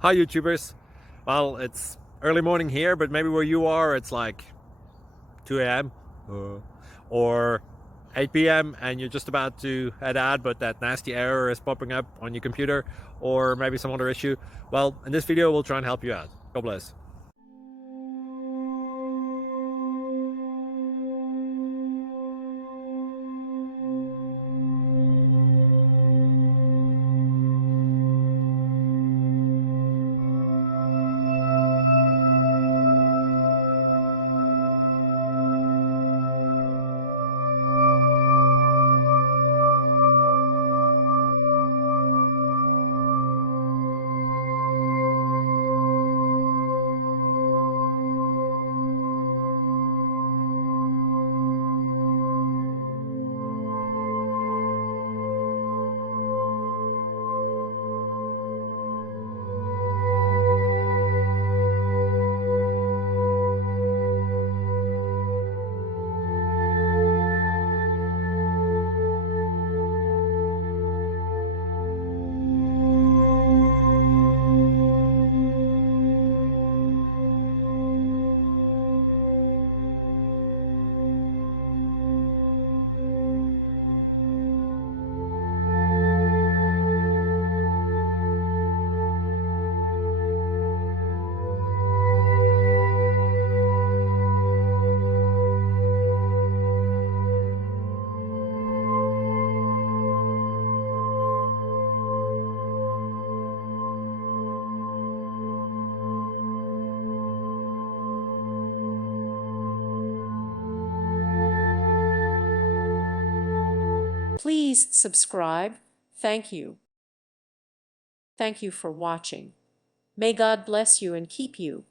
Hi YouTubers. Well, it's early morning here, but maybe where you are it's like 2 a.m. Or 8 p.m. and you're just about to head out, but that nasty error is popping up on your computer, or maybe some other issue. Well, in this video we'll try and help you out. God bless. Please subscribe. Thank you. Thank you for watching. May God bless you and keep you.